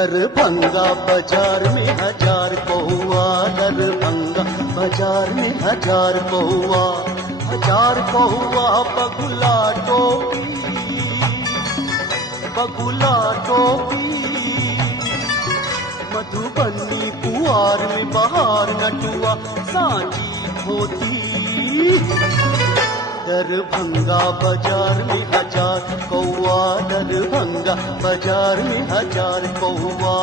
दरभंगा बाजार में हजार कौआ, दरभंगा बाजार में हजार कौआ, हजार कौआ बगुला टोपी, बगुला टोपी। मधुबनी पुआर में बहार नटुआ सांची होती। दरभंगा बाजार में हजार कौआ, दरभंगा बाजार में हजार कौआ।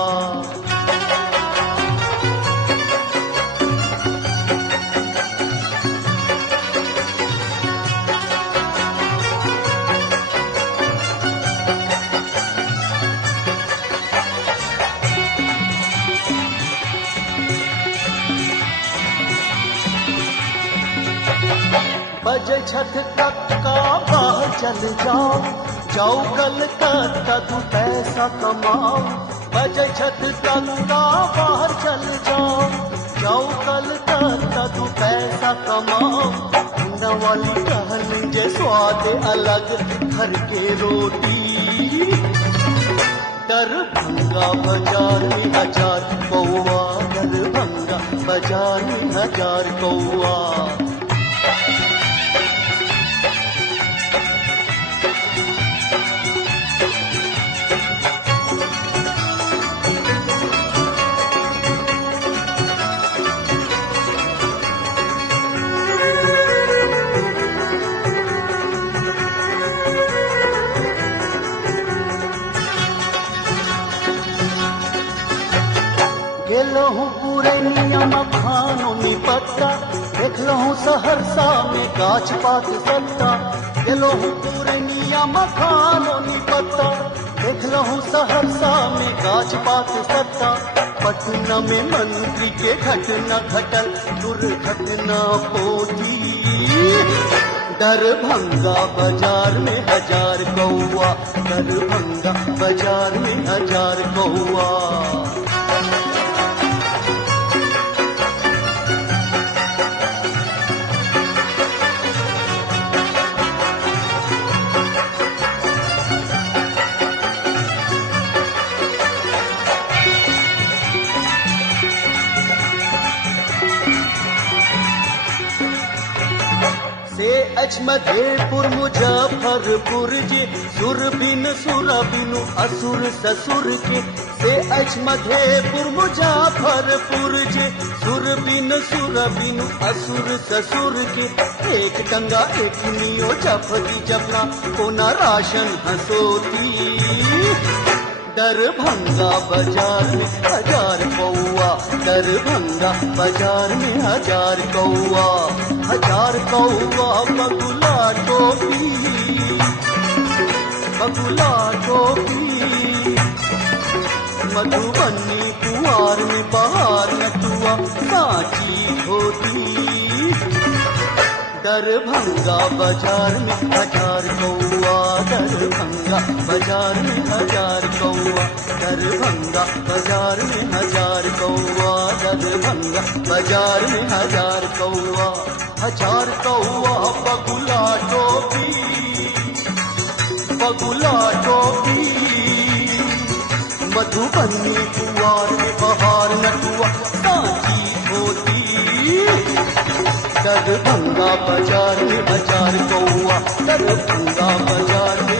बजे छठ तक का बाहर चल जाओ, जाओ कलकत्ता तू पैसा कमाओ। बजे छठ तक का बाहर चल जाओ, जाओ कलकत्ता तू पैसा कमाओ। अंडा वाली टहल जे स्वाद अलग घर के रोटी। दरभंगा बाजार में हजार कौआ, दरभंगा बाजार में हजार कौआ। गेलहूँ पूरे नियम खानो निपत्ता, देखलहूँ सहरसा में गाछ पात सत्ता। गेलहूँ पूरे नियम खानो निपत्ता, देखलहूँ सहरसा में गाछ पात सत्ता। पटना में मंत्री के घटना घटल, दुर्घटना पोती। दरभंगा बाजार में हजार कौआ, दरभंगा बाजार में हजार कौआ। मधेपुर मुजफ्फरपुर जे सुर बिन सुर बिनु असुर ससुर के। से मधेपुर मुजफ्फरपुर जे सुर बिन सुर बिनु असुर ससुर के। एक टंगा एक नियो जफती जफना कोना राशन हंसोती। दरभंगा बाजार में हजार कौआ, दरभंगा बाजार में हजार कौआ। हजार कौआ बगुला टोपी, बगुला टोपी। मधुबनी पुआर में बहार नटुआ सांची होती। दरभंगा बाजार में हजार कौआ, दरभंगा बाजार में हजार कौआ, दरभंगा बाजार में हजार कौआ, दरभंगा बाजार में हजार कौआ। हजार कौआ बगुला टोपी, बगुला टोपी। मधुबनी पुआर में बहार नटुआ सांची होती। दरभंगा बाजार में हजार कौआ, दरभंगा बाजार में